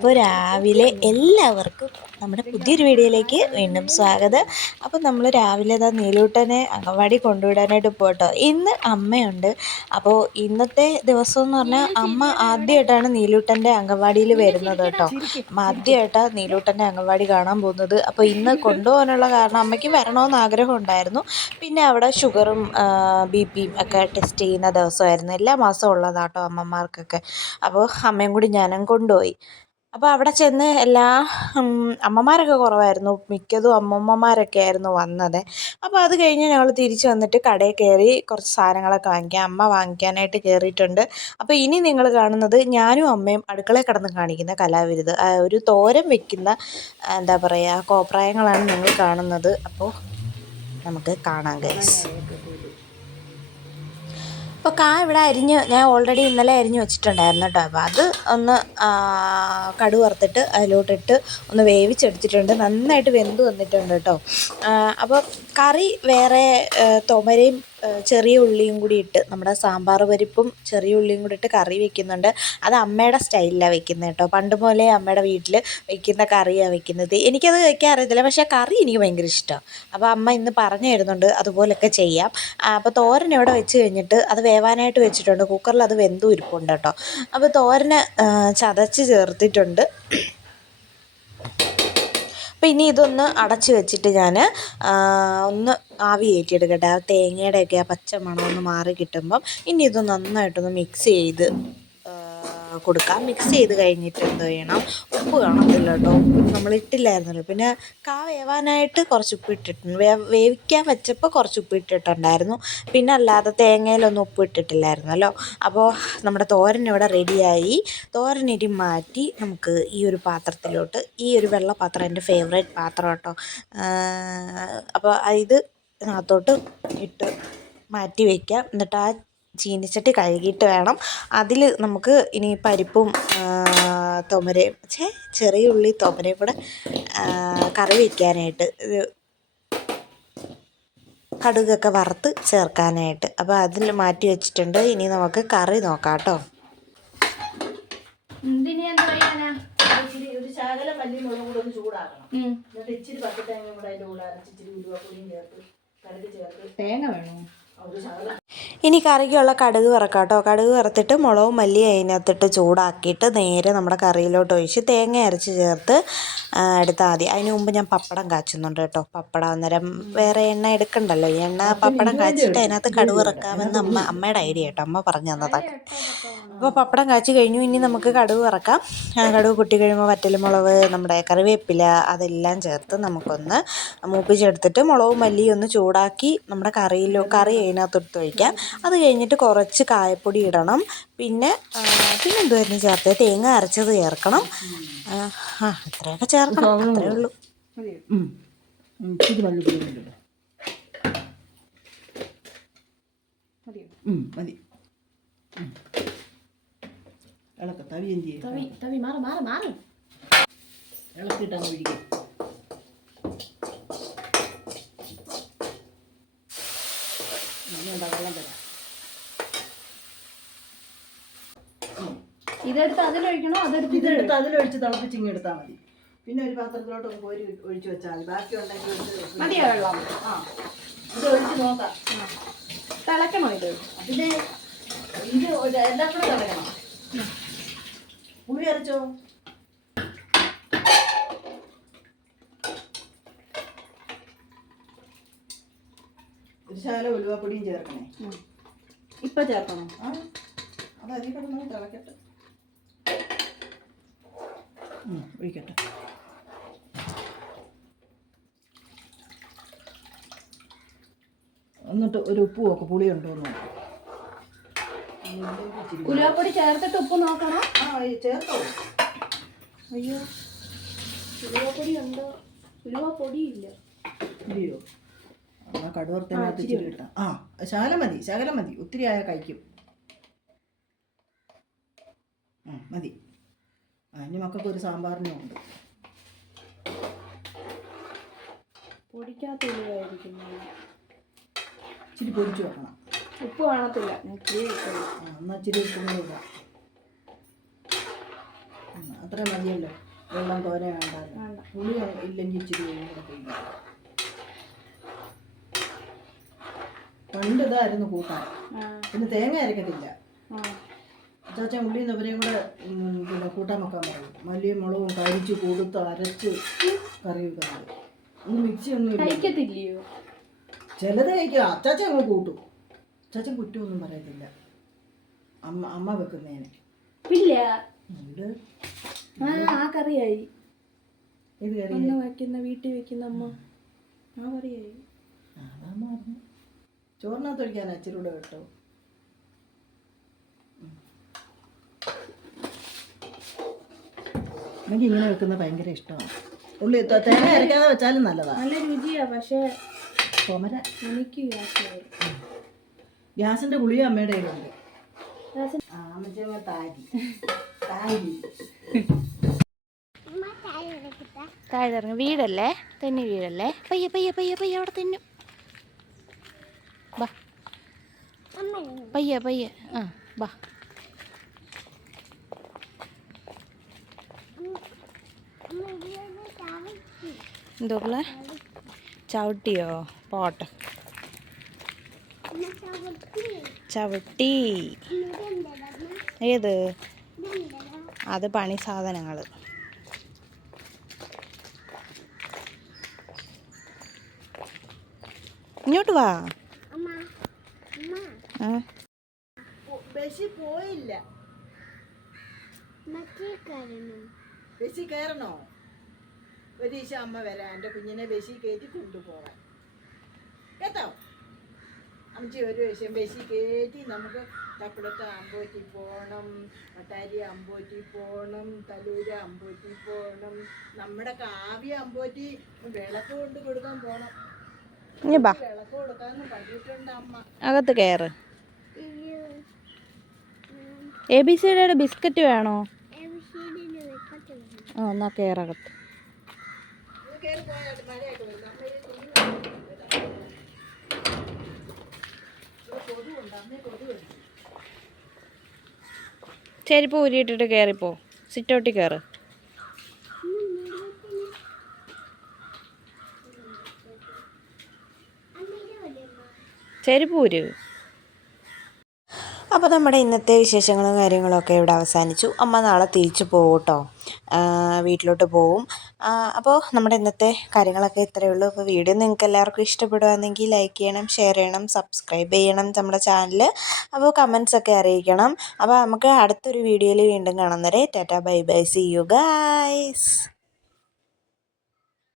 അപ്പോൾ രാവിലെ എല്ലാവർക്കും നമ്മുടെ പുതിയൊരു വീഡിയോയിലേക്ക് വീണ്ടും സ്വാഗതം. അപ്പോൾ നമ്മൾ രാവിലെ ഇതാ നീലൂട്ടനെ അംഗൻവാടി കൊണ്ടുവിടാനായിട്ട് പോട്ടോ. ഇന്ന് അമ്മയുണ്ട്. അപ്പോൾ ഇന്നത്തെ ദിവസം എന്ന് പറഞ്ഞാൽ അമ്മ ആദ്യമായിട്ടാണ് നീലൂട്ടന്റെ അംഗൻവാടിയിൽ വരുന്നത് കേട്ടോ. അമ്മ ആദ്യമായിട്ടാണ് നീലൂട്ടന്റെ അംഗൻവാടി കാണാൻ പോകുന്നത്. അപ്പോൾ ഇന്ന് കൊണ്ടുപോകാനുള്ള കാരണം അമ്മയ്ക്ക് വരണമെന്ന് ആഗ്രഹം ഉണ്ടായിരുന്നു. പിന്നെ അവിടെ ഷുഗറും ബി പിയും ഒക്കെ ടെസ്റ്റ് ചെയ്യുന്ന ദിവസമായിരുന്നു. എല്ലാ മാസവും ഉള്ളതാട്ടോ അമ്മമാർക്കൊക്കെ. അപ്പോൾ അമ്മയും കൂടി ഞാനും കൊണ്ടുപോയി. അപ്പോൾ അവിടെ ചെന്ന് എല്ലാ അമ്മമാരൊക്കെ കുറവായിരുന്നു. മിക്കതും അമ്മമ്മമാരൊക്കെ ആയിരുന്നു വന്നത്. അപ്പോൾ അത് കഴിഞ്ഞ് ഞങ്ങൾ തിരിച്ച് വന്നിട്ട് കടയിൽ കയറി കുറച്ച് സാധനങ്ങളൊക്കെ വാങ്ങിക്കാം അമ്മ വാങ്ങിക്കാനായിട്ട് കയറിയിട്ടുണ്ട്. അപ്പോൾ ഇനി നിങ്ങൾ കാണുന്നത് ഞാനും അമ്മയും അടുക്കളയിൽ കിടന്ന് കാണിക്കുന്ന കലാവിരുത്. ഒരു തോരൻ വെക്കുന്ന എന്താ പറയുക കോപ്രായങ്ങളാണ് നിങ്ങൾ കാണുന്നത്. അപ്പോൾ നമുക്ക് കാണാം ഗൈസ് അപ്പോൾ കാ ഇവിടെ അരിഞ്ഞ് ഞാൻ ഓൾറെഡി ഇന്നലെ അരിഞ്ഞ് വെച്ചിട്ടുണ്ടായിരുന്നു കേട്ടോ. അപ്പോൾ അത് ഒന്ന് കടുവറുത്തിട്ട് അതിലോട്ടിട്ട് ഒന്ന് വേവിച്ചെടുത്തിട്ടുണ്ട്. നന്നായിട്ട് വെന്ത് വന്നിട്ടുണ്ട് കേട്ടോ. അപ്പോൾ കറി വേറെ തുമരയും ചെറിയ ഉള്ളിയും കൂടി ഇട്ട് നമ്മുടെ സാമ്പാർ പരിപ്പും ചെറിയ ഉള്ളിയും കൂടി ഇട്ട് കറി വെക്കുന്നുണ്ട്. അത് അമ്മയുടെ സ്റ്റൈലിലാണ് വെക്കുന്നത് കേട്ടോ. പണ്ട് പോലെ അമ്മയുടെ വീട്ടിൽ വെക്കുന്ന കറിയാണ് വെക്കുന്നത്. എനിക്കത് വെക്കാൻ അറിയത്തില്ല. പക്ഷേ കറി എനിക്ക് ഭയങ്കര ഇഷ്ടമാണ് അപ്പോൾ അമ്മ ഇന്ന് പറഞ്ഞു തരുന്നുണ്ട് അതുപോലൊക്കെ ചെയ്യാം. അപ്പോൾ തോരൻ ഇവിടെ വെച്ച് കഴിഞ്ഞിട്ട് അത് വേവാനായിട്ട് വെച്ചിട്ടുണ്ട്. കുക്കറിൽ അത് വെന്തും ഇരിപ്പുണ്ട് കേട്ടോ. അപ്പോൾ തോരന് ചതച്ച് ചേർത്തിട്ടുണ്ട്. അപ്പോൾ ഇനി ഇതൊന്ന് അടച്ച് വെച്ചിട്ട് ഞാൻ ഒന്ന് ആവി കയറ്റിയെടുക്കട്ടെ. ആ തേങ്ങയുടെയൊക്കെ ആ പച്ച മണമൊന്ന് മാറി കിട്ടുമ്പം ഇനി ഇത് നന്നായിട്ടൊന്ന് മിക്സ് ചെയ്ത് കൊടുക്കാം. മിക്സ് ചെയ്ത് കഴിഞ്ഞിട്ട് എന്ത് ചെയ്യണം? ഉപ്പ് കാണത്തില്ല കേട്ടോ ഉപ്പ് നമ്മൾ ഇട്ടില്ലായിരുന്നല്ലോ. പിന്നെ കാ വേവാനായിട്ട് കുറച്ച് ഉപ്പ് ഇട്ടിട്ടുണ്ട്. വേ വേവിക്കാൻ വെച്ചപ്പോൾ കുറച്ച് ഉപ്പ് ഇട്ടിട്ടുണ്ടായിരുന്നു. പിന്നെ അല്ലാതെ തേങ്ങയിലൊന്നും ഉപ്പ് ഇട്ടിട്ടില്ലായിരുന്നല്ലോ. അപ്പോൾ നമ്മുടെ തോരൻ ഇവിടെ റെഡിയായി. തോരൻ ഇരി മാറ്റി നമുക്ക് ഈ ഒരു പാത്രത്തിലോട്ട് ഈ ഒരു വെള്ള പാത്രം എന്റെ ഫേവറേറ്റ് പാത്രം കേട്ടോ. അപ്പോൾ ഇത് ഇതിനകത്തോട്ട് ഇട്ട് മാറ്റി വയ്ക്കാം എന്നിട്ട് ആ ചീനിച്ചട്ടി കഴുകിയിട്ട് വേണം. അതിൽ നമുക്ക് ഇനി പരിപ്പും തൊമരയും ചേ ചെറിയ ഉള്ളി തൊമരയും കൂടെ കറി വയ്ക്കാനായിട്ട് കടുകൊക്കെ വറുത്ത് ചേർക്കാനായിട്ട്. അപ്പോൾ അതിൽ മാറ്റി വെച്ചിട്ടുണ്ട്. ഇനി നമുക്ക് കറി നോക്കാം കേട്ടോ. എന്തിനി എന്താ പറയാനാ? ഇച്ചിരി ഒരു ശകലം വലിയ മുളക് കൂടെ ഒന്ന് ചൂടാക്കണം. എന്നിട്ട് ഇച്ചിരി പച്ചത്തേങ്ങ കൂടെ അതിന്റെ കൂടെ അരച്ച് ഇച്ചിരി ചേർത്ത് കടുക് ചേർത്ത്. തേങ്ങ വേണോ? ഇനി കറിക്കുള്ള കടുക് വറക്കാം കേട്ടോ കടുക് വറുത്തിട്ട് മുളകും മല്ലി അതിനകത്തിട്ട് ചൂടാക്കിയിട്ട് നേരെ നമ്മുടെ കറിയിലോട്ട് ഒഴിച്ച് തേങ്ങ അരച്ച് ചേർത്ത് എടുത്താൽ മതി. അതിന് മുമ്പ് ഞാൻ പപ്പടം കാച്ചുന്നുണ്ട് കേട്ടോ. പപ്പടം അന്നേരം വേറെ എണ്ണ എടുക്കണ്ടല്ലോ. എണ്ണ പപ്പടം കാച്ചിട്ട് അതിനകത്ത് കടുക് വറക്കാമെന്ന് അമ്മ അമ്മയുടെ ഐഡിയ കേട്ടോ. അമ്മ പറഞ്ഞു തന്നതാണ് അപ്പോൾ പപ്പടം കാച്ചി കഴിഞ്ഞു. ഇനി നമുക്ക് കടുക് വറക്കാം. കടുക് പൊട്ടി കഴിയുമ്പോൾ വറ്റൽമുളക് നമ്മുടെ കറിവേപ്പില അതെല്ലാം ചേർത്ത് നമുക്കൊന്ന് മൂപ്പിച്ചെടുത്തിട്ട് മുളകും മല്ലിയും ഒന്ന് ചൂടാക്കി നമ്മുടെ കറിയിലോ കറി അതിനകത്തൊട്ട് ഒഴിക്കാം. അത് കഴിഞ്ഞിട്ട് കുറച്ച് കായപ്പൊടി ഇടണം. പിന്നെ പിന്നെ എന്തുവായിരുന്നു ചേർത്ത്? തേങ്ങ അരച്ചത് ചേർക്കണം. ആ അത്രയൊക്കെ ഇത്രയൊക്കെ ചേർക്കണം. അത്രേ ഉള്ളൂ. മതി. ഇളക്ക തവി എന്ത് ചെയ്യും? തവി തവി മാറ് മാറ് മാറ്. ഇളക്കിട്ടാണ് അങ്ങ് ഇനിയുണ്ടാ വെള്ളം തരാം. ഇതെടുത്ത് അതിലൊഴിക്കണോ? അതെടുത്ത് ഇത് ഇതെടുത്ത് അതിലൊഴിച്ച് തിളപ്പിച്ച് ഇങ്ങ് എടുത്താൽ മതി. പിന്നെ ഒരു പാത്രത്തിലോട്ട് പോരി കോരി ഒഴിച്ച് വെച്ചാൽ മതി. ബാക്കി ഉണ്ടെങ്കിൽ വെച്ചാൽ മതിയോ വെള്ളം. ആ. ഇത് ഒഴിച്ച് നോക്കാം. തിളക്കണോ ഇത്? അതിന് ഇത് എല്ലാം കൂടെ തിളക്കണം. പുളി അരച്ചോ? ശകലം ഉലുവപ്പൊടിയും ചേർക്കണേ. ഇപ്പൊ ചേർക്കണം. ആ. അത് അതിൽ കിടന്നു തിളക്കട്ടെ. ഒഴിക്കട്ടെ. എന്നിട്ട് ഒരു ഉപ്പ് നോക്ക് പുളി ഉണ്ടോ എന്ന്. ഉലുവപ്പൊടി ചേർത്തിട്ട് ഉപ്പ് നോക്കണം. ആ ചേർത്തോ. അയ്യോ ഉലുവപ്പൊടി ഉണ്ടോ? ഉലുവപ്പൊടി ഇല്ല ഇല്ലയോ ആ കടുവറുത്തതിനകത്ത് ഇച്ചിരി ഇട്ടാ ആ ശകലം മതി ശകലം മതി. ഒത്തിരി ആയാൽ കഴിക്കും. ആ മതി. ഇനി മക്കൾക്ക് ഒരു സാമ്പാറിനും ഉണ്ട്. പൊടിക്കാത്ത ഇച്ചിരി പൊരിച്ചു വെക്കണം. ഉപ്പ് കാണത്തില്ല. ഞാൻ ഇച്ചിരി ഇട്ടു. ആ എന്നാൽ ഇച്ചിരി ഉപ്പും ഇടാം. അത്ര മതിയല്ലോ. വെള്ളം തോരയാണ് വേണ്ട വേണ്ട. പുളി ഇല്ലെങ്കിൽ ഇച്ചിരി കൂടെ പിഴിഞ്ഞ്. പണ്ട് ഇതായിരുന്നു കൂട്ടാൻ പിന്നെ തേങ്ങ അരക്കത്തില്ല. ആ. ചാച്ച ഉള്ളിയും തൊവരെയും കൂടെ പിന്നെ കൂട്ടാൻ വെക്കാൻ പറയും മല്ലിയും മുളകും കരിച്ച് കൊടുത്ത് അരച്ച് കറി വെക്കാൻ പറയും മിക്സി ഒന്നും കഴിക്കത്തില്ലയോ? ചിലത് കഴിക്കുക അച്ചാച്ച അങ്ങ് കൂട്ടും. അച്ചാച്ചൻ കുറ്റമൊന്നും പറയത്തില്ല. അമ്മ അമ്മ വെക്കുന്നതിന്. ഇല്ല. ആ കറിയായി. ഇത് കറി വെക്കുന്ന വീട്ടിൽ വെക്കുന്ന അമ്മ. ആ കറിയായി. അതാ പറഞ്ഞു ചോറിനകത്ത് ഒഴിക്കാൻ ഇച്ചിരി കൂടെ കേട്ടോ എനിക്ക് ഇങ്ങനെ വെക്കുന്നത് ഭയങ്കര ഇഷ്ടമാണ്. ഉള്ളി തേങ്ങ അരക്കാതെ വെച്ചാലും നല്ലതാ. നല്ല രുചിയാ പക്ഷേ ചുമര. എനിക്ക് ഗ്യാസ് ഗ്യാസിന്റെ ഗുളിക അമ്മയുടെ കയ്യിലുണ്ട്. താരി താരി താഴെ ഇറങ്ങി. വീടല്ലേ? തെന്നി വീടല്ലേ? പയ്യ പയ്യ പയ്യ പയ്യ അവിടെ തെന്നും ബാ പയ്യെ പയ്യെ. ആ ബാ എന്തോ പിള്ളേ? ചവിട്ടിയോ? പോട്ടെ. ചവിട്ടി. ഏത്? അത് പണി സാധനങ്ങൾ ഇങ്ങോട്ട് വാ. ആ. ബസ്സിൽ പോയില്ല. ബസ്സിൽ കയറണോ? ഒരു ദിവസം അമ്മ വരാം എന്റെ കുഞ്ഞിനെ ബസ്സിൽ കയറ്റി കൊണ്ടുപോകാൻ. കേട്ടോ? അമ്മച്ചി ഒരു ദിവസം ബസ്സിൽ കയറ്റി നമുക്ക് തക്കുളത്ത് അമ്പോറ്റി പോകണം വട്ടാരി അമ്പോറ്റി പോകണം തലൂര് അമ്പോറ്റി പോകണം നമ്മുടെ കാവ്യ അമ്പോറ്റി വിളക്ക് കൊണ്ട് കൊടുക്കാൻ പോകണം വിളക്ക് കൊടുക്കാമെന്ന് പറഞ്ഞിട്ടുണ്ട് അമ്മ. അകത്ത് കയറ്. എ ബി സിയുടെ ബിസ്ക്കറ്റ് വേണോ? ആ എന്നാ കയറകത്ത് ചെരുപ്പ് ഊരിയിട്ടിട്ട് കയറിപ്പോ സിറ്റോട്ടി കയറ് ചെരുപ്പ് ഊര്. അപ്പോൾ നമ്മുടെ ഇന്നത്തെ വിശേഷങ്ങളും കാര്യങ്ങളൊക്കെ ഇവിടെ അവസാനിച്ചു. അമ്മ നാളെ തിരിച്ചു പോകും കേട്ടോ വീട്ടിലോട്ട് പോവും. അപ്പോൾ നമ്മുടെ ഇന്നത്തെ കാര്യങ്ങളൊക്കെ ഇത്രയേ ഉള്ളൂ. അപ്പോൾ വീഡിയോ നിങ്ങൾക്ക് എല്ലാവർക്കും ഇഷ്ടപ്പെടുകയാണെങ്കിൽ ലൈക്ക് ചെയ്യണം ഷെയർ ചെയ്യണം സബ്സ്ക്രൈബ് ചെയ്യണം നമ്മുടെ ചാനൽ അപ്പോൾ കമൻസ് ഒക്കെ അറിയിക്കണം. അപ്പോൾ നമുക്ക് അടുത്തൊരു വീഡിയോയിൽ വീണ്ടും കാണുന്നവരെ tata bye bye see you guys